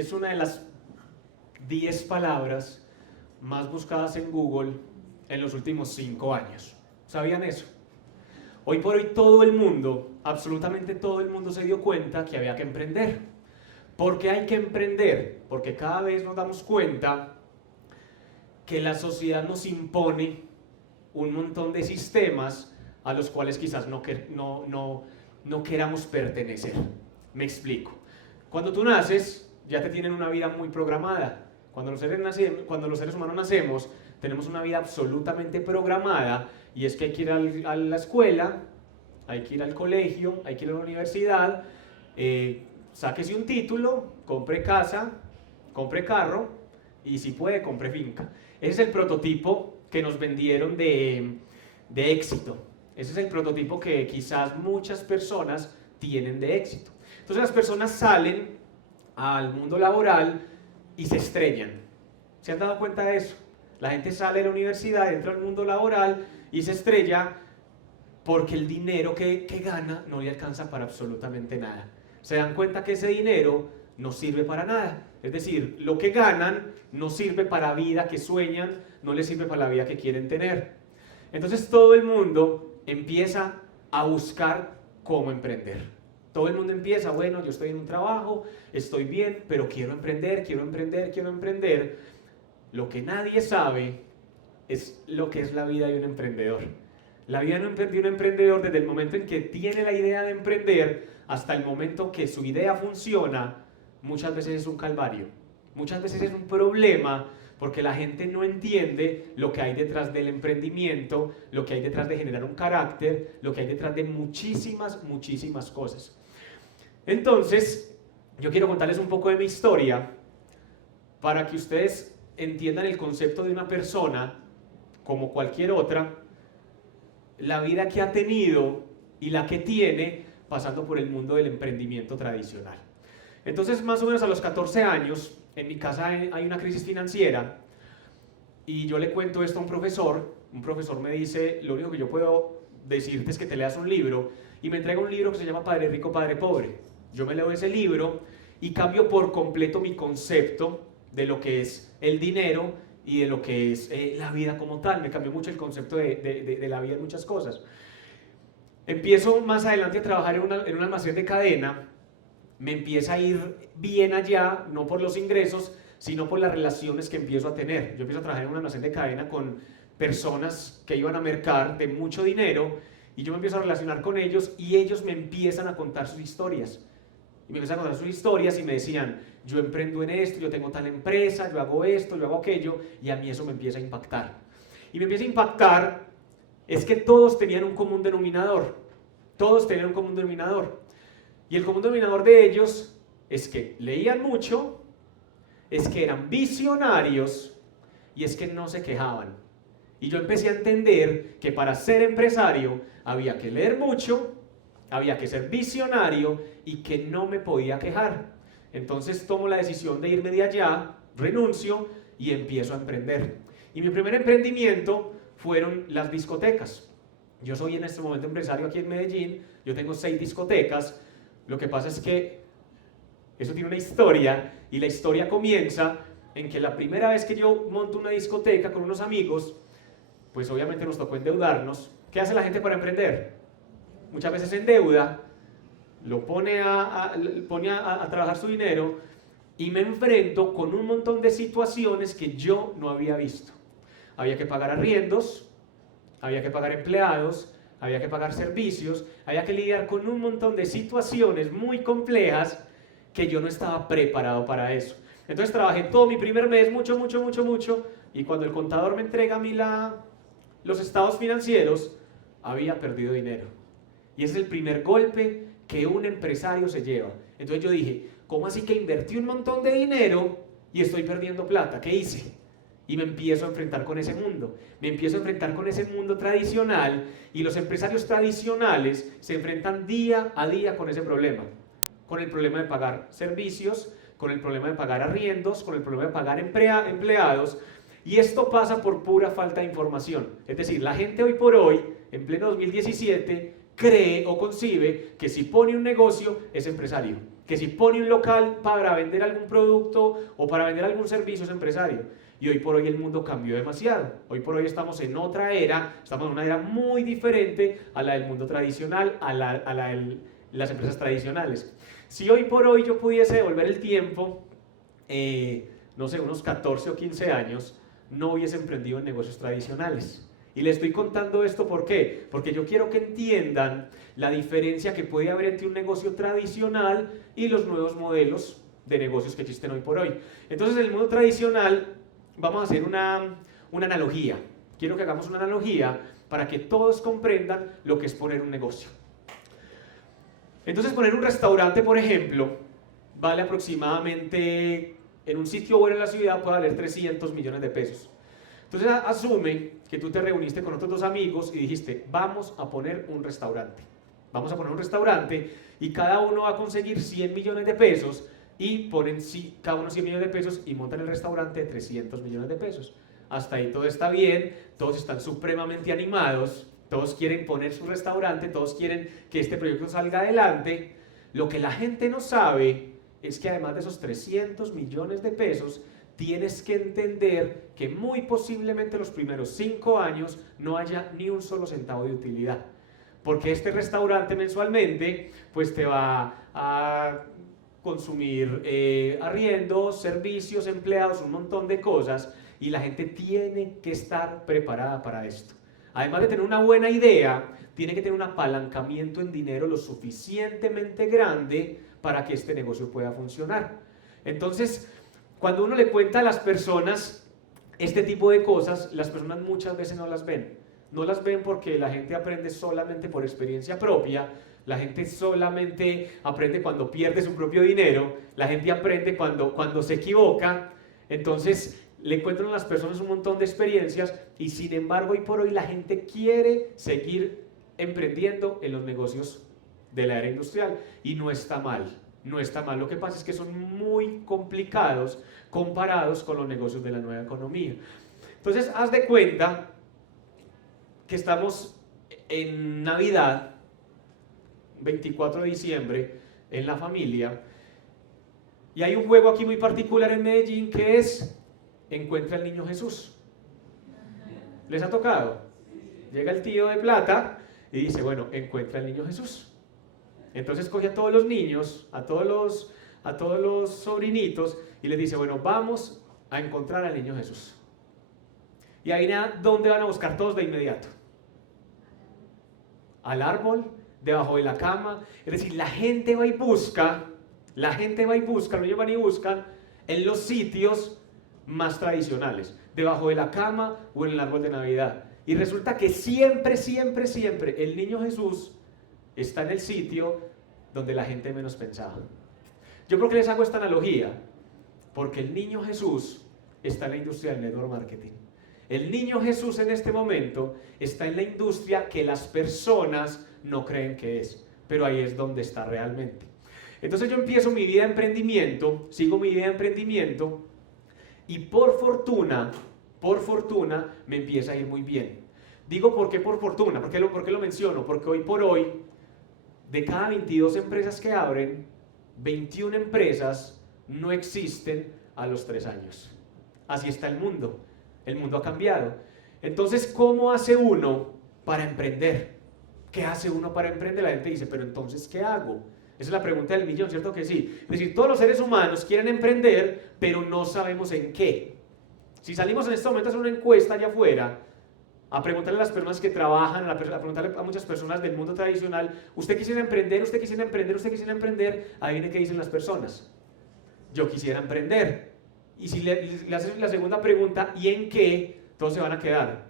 es una de las 10 palabras más buscadas en Google en los últimos 5 años. ¿Sabían eso? Hoy por hoy todo el mundo, absolutamente todo el mundo se dio cuenta que había que emprender. ¿Por qué hay que emprender? Porque cada vez nos damos cuenta que la sociedad nos impone un montón de sistemas a los cuales quizás no queramos pertenecer. Me explico. Cuando tú naces, ya te tienen una vida muy programada. Cuando los seres humanos nacemos, tenemos una vida absolutamente programada, y es que hay que ir a la escuela, hay que ir al colegio, hay que ir a la universidad, sáquese un título, compre casa, compre carro, y si puede, compre finca. Ese es el prototipo que nos vendieron de éxito. Ese es el prototipo que quizás muchas personas tienen de éxito. Entonces las personas salen al mundo laboral y se estrellan. ¿Se han dado cuenta de eso? La gente sale de la universidad, entra al mundo laboral y se estrella porque el dinero que gana no le alcanza para absolutamente nada. Se dan cuenta que ese dinero no sirve para nada. Es decir, lo que ganan no sirve para la vida que sueñan, no les sirve para la vida que quieren tener. Entonces todo el mundo empieza a buscar cómo emprender. Todo el mundo empieza, bueno, yo estoy en un trabajo, estoy bien, pero quiero emprender, quiero emprender, quiero emprender. Lo que nadie sabe es lo que es la vida de un emprendedor. La vida de un emprendedor, desde el momento en que tiene la idea de emprender hasta el momento que su idea funciona, muchas veces es un calvario. Muchas veces es un problema porque la gente no entiende lo que hay detrás del emprendimiento, lo que hay detrás de generar un carácter, lo que hay detrás de muchísimas, muchísimas cosas. Entonces, yo quiero contarles un poco de mi historia para que ustedes entiendan el concepto de una persona como cualquier otra, la vida que ha tenido y la que tiene pasando por el mundo del emprendimiento tradicional. Entonces, más o menos a los 14 años, en mi casa hay una crisis financiera y yo le cuento esto a un profesor me dice, lo único que yo puedo decirte es que te leas un libro, y me entrega un libro que se llama Padre Rico, Padre Pobre. Yo me leo ese libro y cambio por completo mi concepto de lo que es el dinero y de lo que es la vida como tal. Me cambió mucho el concepto de la vida en muchas cosas. Empiezo más adelante a trabajar en un almacén de cadena. Me empieza a ir bien allá, no por los ingresos, sino por las relaciones que empiezo a tener. Yo empiezo a trabajar en un almacén de cadena con personas que iban a mercar de mucho dinero, y yo me empiezo a relacionar con ellos y ellos me empiezan a contar sus historias. Y me empiezan a contar sus historias y me decían, yo emprendo en esto, yo tengo tal empresa, yo hago esto, yo hago aquello, y a mí eso me empieza a impactar. Y me empieza a impactar es que todos tenían un común denominador. Todos tenían un común denominador. Y el común denominador de ellos es que leían mucho, es que eran visionarios y es que no se quejaban. Y yo empecé a entender que para ser empresario había que leer mucho, había que ser visionario y que no me podía quejar. Entonces tomo la decisión de irme de allá, renuncio y empiezo a emprender. Y mi primer emprendimiento fueron las discotecas. Yo soy en este momento empresario aquí en Medellín, yo tengo 6 discotecas. Lo que pasa es que eso tiene una historia, y la historia comienza en que la primera vez que yo monto una discoteca con unos amigos, pues obviamente nos tocó endeudarnos. ¿Qué hace la gente para emprender? Muchas veces endeuda, lo pone a trabajar su dinero, y me enfrento con un montón de situaciones que yo no había visto. Había que pagar arriendos, había que pagar empleados, había que pagar servicios, había que lidiar con un montón de situaciones muy complejas que yo no estaba preparado para eso. Entonces trabajé todo mi primer mes, mucho, y cuando el contador me entrega a mí los estados financieros, había perdido dinero. Y ese es el primer golpe que un empresario se lleva. Entonces yo dije, ¿cómo así que invertí un montón de dinero y estoy perdiendo plata? ¿Qué hice? Y me empiezo a enfrentar con ese mundo. Me empiezo a enfrentar con ese mundo tradicional, y los empresarios tradicionales se enfrentan día a día con ese problema. Con el problema de pagar servicios, con el problema de pagar arriendos, con el problema de pagar empleados. Y esto pasa por pura falta de información. Es decir, la gente hoy por hoy, en pleno 2017, cree o concibe que si pone un negocio es empresario. que si pone un local para vender algún producto o para vender algún servicio es empresario. Y hoy por hoy el mundo cambió demasiado. Hoy por hoy estamos en otra era, estamos en una era muy diferente a la del mundo tradicional, a la de las empresas tradicionales. Si hoy por hoy yo pudiese devolver el tiempo, no sé, unos 14 o 15 años, no hubiese emprendido en negocios tradicionales. Y les estoy contando esto, ¿por qué? Porque yo quiero que entiendan la diferencia que puede haber entre un negocio tradicional y los nuevos modelos de negocios que existen hoy por hoy. Entonces, en el mundo tradicional, vamos a hacer una analogía. Quiero que hagamos una analogía para que todos comprendan lo que es poner un negocio. Entonces, poner un restaurante, por ejemplo, vale aproximadamente, en un sitio bueno en la ciudad, puede valer 300 millones de pesos. Entonces, asume que tú te reuniste con otros dos amigos y dijiste, vamos a poner un restaurante. Vamos a poner un restaurante y cada uno va a conseguir 100 millones de pesos y ponen cada uno 100 millones de pesos y montan el restaurante de 300 millones de pesos. Hasta ahí todo está bien, todos están supremamente animados, todos quieren poner su restaurante, todos quieren que este proyecto salga adelante. Lo que la gente no sabe es que además de esos 300 millones de pesos, tienes que entender que muy posiblemente los primeros 5 años no haya ni un solo centavo de utilidad. Porque este restaurante mensualmente pues te va a consumir arriendos, servicios, empleados, un montón de cosas, y la gente tiene que estar preparada para esto. Además de tener una buena idea, tiene que tener un apalancamiento en dinero lo suficientemente grande para que este negocio pueda funcionar. Entonces, cuando uno le cuenta a las personas este tipo de cosas, las personas muchas veces no las ven. No las ven porque la gente aprende solamente por experiencia propia, la gente solamente aprende cuando pierde su propio dinero, la gente aprende cuando se equivoca. Entonces le cuentan a las personas un montón de experiencias y sin embargo hoy por hoy la gente quiere seguir emprendiendo en los negocios de la era industrial y no está mal. No está mal, lo que pasa es que son muy complicados comparados con los negocios de la nueva economía. Entonces, haz de cuenta que estamos en Navidad, 24 de diciembre, en la familia, y hay un juego aquí muy particular en Medellín que es Encuentra al Niño Jesús. ¿Les ha tocado? Llega el tío de plata y dice, bueno, encuentra al Niño Jesús. Entonces coge a todos los niños, a todos los sobrinitos y les dice, bueno, vamos a encontrar al Niño Jesús. Y ahí, ¿dónde van a buscar todos de inmediato? Al árbol, debajo de la cama. Es decir, la gente va y busca, los niños van y buscan en los sitios más tradicionales, debajo de la cama o en el árbol de Navidad. Y resulta que siempre el Niño Jesús está en el sitio donde la gente menos pensaba. Yo creo que les hago esta analogía porque el Niño Jesús está en la industria del network marketing. El Niño Jesús en este momento está en la industria que las personas no creen que es, pero ahí es donde está realmente. Entonces yo empiezo mi vida de emprendimiento, sigo mi vida de emprendimiento y por fortuna me empieza a ir muy bien. Digo, ¿por qué por fortuna? ¿Por qué lo menciono? Porque hoy por hoy, de cada 22 empresas que abren, 21 empresas no existen a los 3 años. Así está el mundo. El mundo ha cambiado. Entonces, ¿cómo hace uno para emprender? ¿Qué hace uno para emprender? La gente dice, pero entonces, ¿qué hago? Esa es la pregunta del millón, ¿cierto que sí? Es decir, todos los seres humanos quieren emprender, pero no sabemos en qué. Si salimos en este momento a hacer una encuesta allá afuera, a preguntarle a las personas que trabajan, a preguntarle a muchas personas del mundo tradicional, ¿usted quisiera emprender? ¿Usted quisiera emprender? ¿Usted quisiera emprender? Adivine qué dicen las personas. Yo quisiera emprender. Y si le haces la segunda pregunta, ¿y en qué? Todos se van a quedar.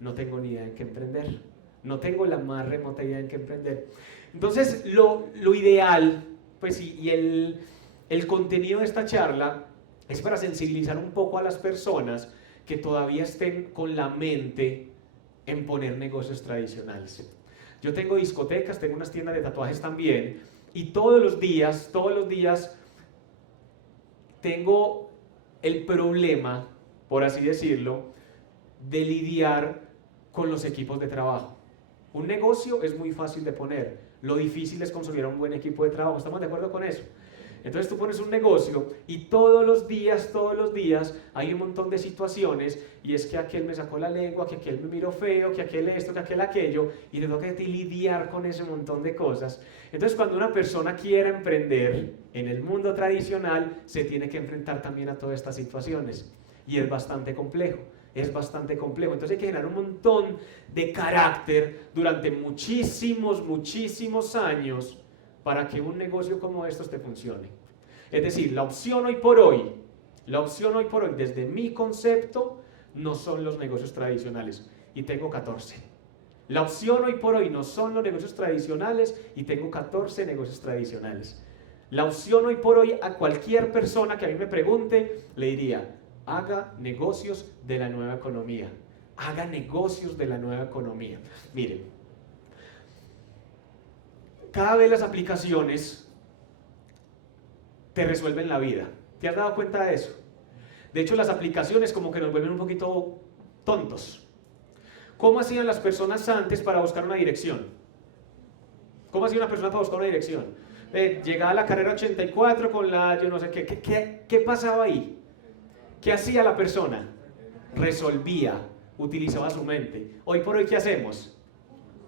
No tengo ni idea en qué emprender. No tengo la más remota idea en qué emprender. Entonces, lo ideal, pues, y el contenido de esta charla es para sensibilizar un poco a las personas que todavía estén con la mente en poner negocios tradicionales. Yo tengo discotecas, tengo unas tiendas de tatuajes también, y todos los días tengo el problema, por así decirlo, de lidiar con los equipos de trabajo. Un negocio es muy fácil de poner, lo difícil es consolidar un buen equipo de trabajo, ¿estamos de acuerdo con eso? Entonces tú pones un negocio y todos los días hay un montón de situaciones, y es que aquel me sacó la lengua, que aquel me miró feo, que aquel esto, que aquel aquello, y te toca a ti lidiar con ese montón de cosas. Entonces cuando una persona quiera emprender en el mundo tradicional, se tiene que enfrentar también a todas estas situaciones, y es bastante complejo. Entonces hay que generar un montón de carácter durante muchísimos años para que un negocio como estos te funcione. Es decir, la opción hoy por hoy, desde mi concepto, no son los negocios tradicionales, y tengo 14. La opción hoy por hoy no son los negocios tradicionales, y tengo 14 negocios tradicionales. La opción hoy por hoy, a cualquier persona que a mí me pregunte, le diría: haga negocios de la nueva economía. Haga negocios de la nueva economía. Miren, cada vez las aplicaciones te resuelven la vida. ¿Te has dado cuenta de eso? De hecho, las aplicaciones como que nos vuelven un poquito tontos. ¿Cómo hacían las personas antes para buscar una dirección? ¿Cómo hacía una persona para buscar una dirección? Llegaba a la carrera 84 con la, yo no sé qué. ¿Qué pasaba ahí? ¿Qué hacía la persona? Resolvía, utilizaba su mente. Hoy por hoy, ¿qué hacemos?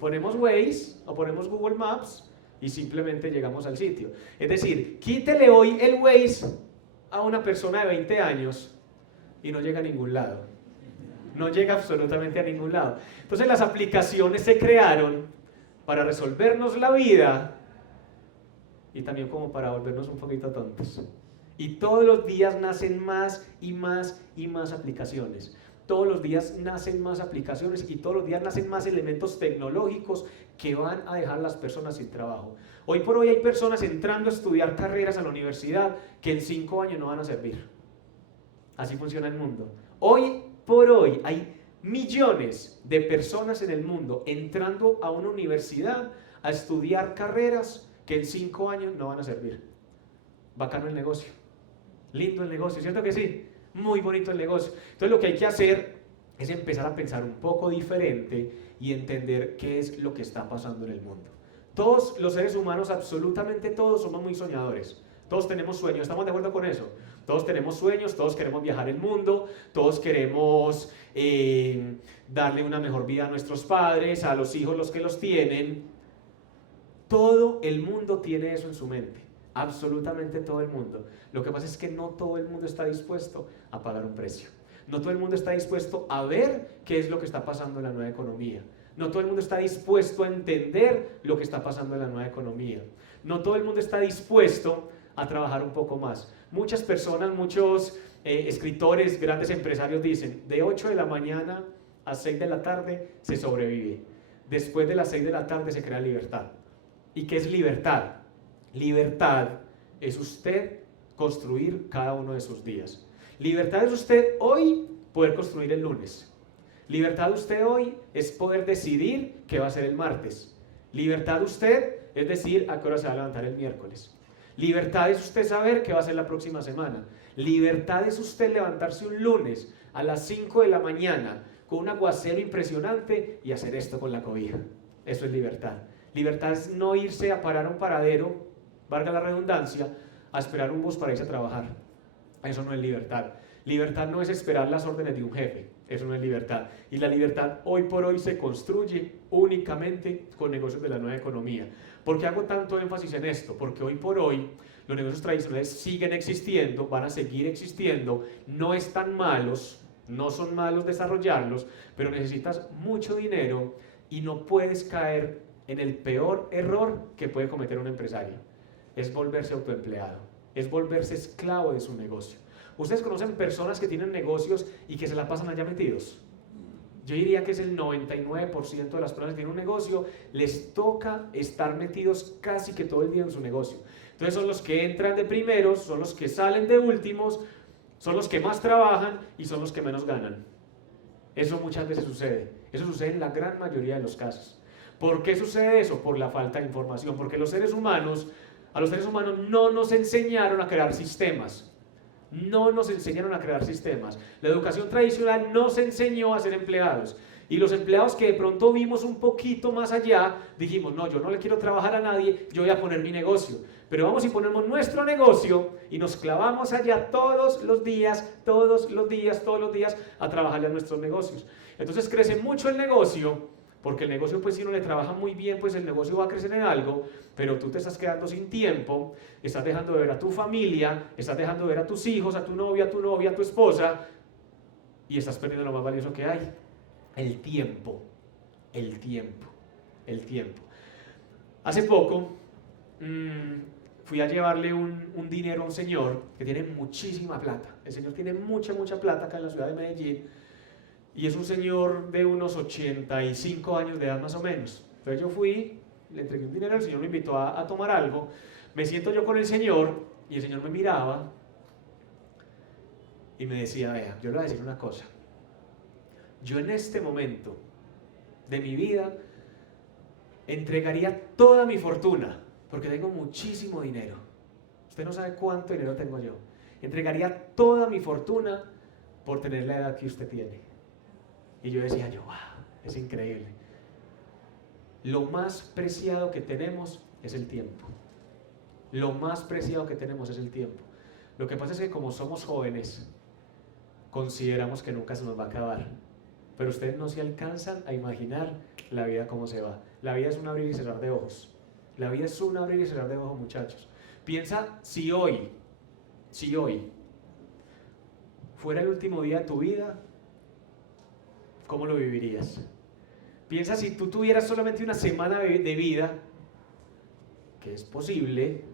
Ponemos Waze o ponemos Google Maps y simplemente llegamos al sitio. Es decir, quítele hoy el Waze a una persona de 20 años y no llega a ningún lado. No llega absolutamente a ningún lado. Entonces las aplicaciones se crearon para resolvernos la vida y también como para volvernos un poquito tontos. Y todos los días nacen más y más aplicaciones. Todos los días nacen más aplicaciones y todos los días nacen más elementos tecnológicos que van a dejar a las personas sin trabajo. Hoy por hoy hay personas entrando a estudiar carreras a la universidad que en 5 años no van a servir. Así funciona el mundo. Hoy por hoy hay millones de personas en el mundo entrando a una universidad a estudiar carreras que en 5 años no van a servir. Bacano el negocio. Lindo el negocio, ¿cierto que sí? Muy bonito el negocio. Entonces lo que hay que hacer es empezar a pensar un poco diferente y entender qué es lo que está pasando en el mundo. Todos los seres humanos, absolutamente todos, somos muy soñadores. Todos tenemos sueños, ¿estamos de acuerdo con eso? Todos tenemos sueños, todos queremos viajar el mundo, todos queremos darle una mejor vida a nuestros padres, a los hijos los que los tienen. Todo el mundo tiene eso en su mente. Absolutamente todo el mundo. Lo que pasa es que no todo el mundo está dispuesto a pagar un precio. No todo el mundo está dispuesto a ver qué es lo que está pasando en la nueva economía. No todo el mundo está dispuesto a entender lo que está pasando en la nueva economía. No todo el mundo está dispuesto a trabajar un poco más. Muchas personas, muchos escritores, grandes empresarios dicen: de 8 de la mañana a 6 de la tarde se sobrevive. Después de las 6 de la tarde se crea libertad. ¿Y qué es libertad? Libertad es usted construir cada uno de sus días. Libertad es usted hoy poder construir el lunes. Libertad de usted hoy es poder decidir qué va a ser el martes. Libertad de usted es decir a qué hora se va a levantar el miércoles. Libertad es usted saber qué va a ser la próxima semana. Libertad es usted levantarse un lunes a las 5 de la mañana con un aguacero impresionante y hacer esto con la cobija. Eso es libertad. Libertad es no irse a parar a un paradero, valga la redundancia, a esperar un bus para irse a trabajar. Eso no es libertad. Libertad no es esperar las órdenes de un jefe. Eso no es libertad. Y la libertad hoy por hoy se construye únicamente con negocios de la nueva economía. ¿Por qué hago tanto énfasis en esto? Porque hoy por hoy los negocios tradicionales siguen existiendo, van a seguir existiendo, no están malos, no son malos desarrollarlos, pero necesitas mucho dinero y no puedes caer en el peor error que puede cometer un empresario. Es volverse autoempleado, es volverse esclavo de su negocio. ¿Ustedes conocen personas que tienen negocios y que se la pasan allá metidos? Yo diría que es el 99% de las personas que tienen un negocio, les toca estar metidos casi que todo el día en su negocio. Entonces son los que entran de primeros, son los que salen de últimos, son los que más trabajan y son los que menos ganan. Eso muchas veces sucede. Eso sucede en la gran mayoría de los casos. ¿Por qué sucede eso? Por la falta de información. Porque a los seres humanos no nos enseñaron a crear sistemas. No nos enseñaron a crear sistemas. La educación tradicional nos enseñó a ser empleados. Y los empleados que de pronto vimos un poquito más allá, dijimos: no, yo no le quiero trabajar a nadie, yo voy a poner mi negocio. Pero vamos y ponemos nuestro negocio y nos clavamos allá todos los días a trabajar en nuestros negocios. Entonces crece mucho el negocio, porque el negocio, pues si uno le trabaja muy bien, pues el negocio va a crecer en algo, pero tú te estás quedando sin tiempo, estás dejando de ver a tu familia, estás dejando de ver a tus hijos, a tu novia, a tu esposa, y estás perdiendo lo más valioso que hay, el tiempo. Hace poco fui a llevarle un dinero a un señor que tiene muchísima plata. El señor tiene mucha plata acá en la ciudad de Medellín, y es un señor de unos 85 años de edad más o menos. Entonces yo fui, le entregué un dinero, el señor me invitó a tomar algo, me siento yo con el señor y el señor me miraba y me decía, vea, yo le voy a decir una cosa, yo en este momento de mi vida entregaría toda mi fortuna, porque tengo muchísimo dinero, usted no sabe cuánto dinero tengo yo, entregaría toda mi fortuna por tener la edad que usted tiene. Y yo decía, wow, es increíble. Lo más preciado que tenemos es el tiempo. Lo más preciado que tenemos es el tiempo. Lo que pasa es que como somos jóvenes, consideramos que nunca se nos va a acabar. Pero ustedes no se alcanzan a imaginar la vida cómo se va. La vida es un abrir y cerrar de ojos. La vida es un abrir y cerrar de ojos, muchachos. Piensa si hoy fuera el último día de tu vida, ¿cómo lo vivirías? Piensa si tú tuvieras solamente una semana de vida, que es posible,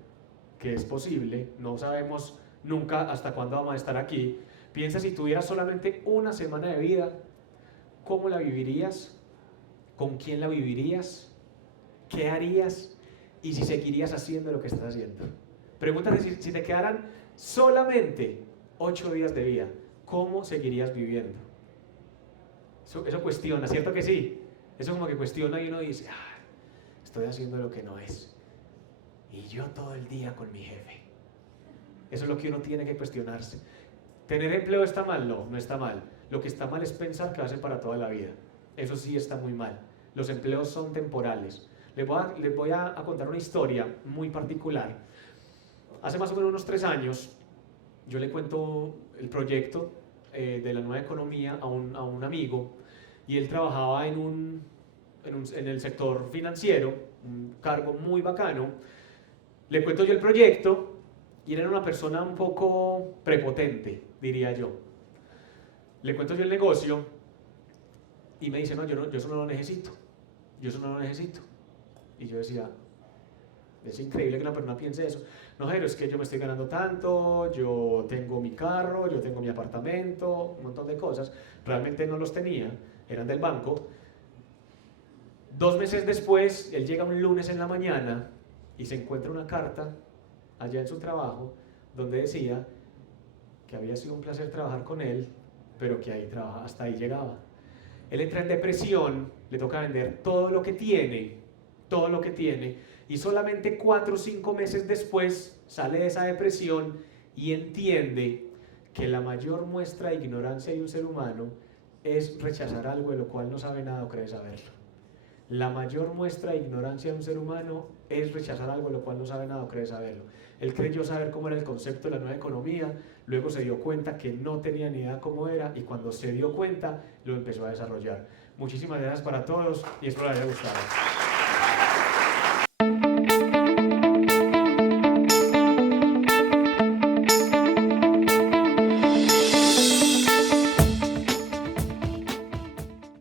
no sabemos nunca hasta cuándo vamos a estar aquí. Piensa si tuvieras solamente una semana de vida, ¿cómo la vivirías? ¿Con quién la vivirías? ¿Qué harías? Y si seguirías haciendo lo que estás haciendo. Pregúntate si te quedaran solamente 8 días de vida, ¿cómo seguirías viviendo? Eso cuestiona, ¿cierto que sí? Eso como que cuestiona y uno dice, estoy haciendo lo que no es. Y yo todo el día con mi jefe. Eso es lo que uno tiene que cuestionarse. ¿Tener empleo está mal? No, no está mal. Lo que está mal es pensar que va a ser para toda la vida. Eso sí está muy mal. Los empleos son temporales. Les voy a contar una historia muy particular. Hace más o menos unos 3 años, yo le cuento el proyecto de la nueva economía a un amigo, y él trabajaba en el sector financiero, un cargo muy bacano. Le cuento yo el proyecto y él era una persona un poco prepotente, diría yo. Le cuento yo el negocio y me dice, no, yo eso no lo necesito, Y yo decía, es increíble que una persona piense eso. No, pero es que yo me estoy ganando tanto, yo tengo mi carro, yo tengo mi apartamento, un montón de cosas. Realmente no los tenía, eran del banco. 2 meses después, él llega un lunes en la mañana y se encuentra una carta allá en su trabajo donde decía que había sido un placer trabajar con él, pero que hasta ahí llegaba. Él entra en depresión, le toca vender todo lo que tiene, y solamente 4 o 5 meses después sale de esa depresión y entiende que la mayor muestra de ignorancia de un ser humano es rechazar algo de lo cual no sabe nada o cree saberlo. La mayor muestra de ignorancia de un ser humano es rechazar algo de lo cual no sabe nada o cree saberlo. Él creyó saber cómo era el concepto de la nueva economía, luego se dio cuenta que no tenía ni idea cómo era, y cuando se dio cuenta lo empezó a desarrollar. Muchísimas gracias para todos y espero les haya gustado.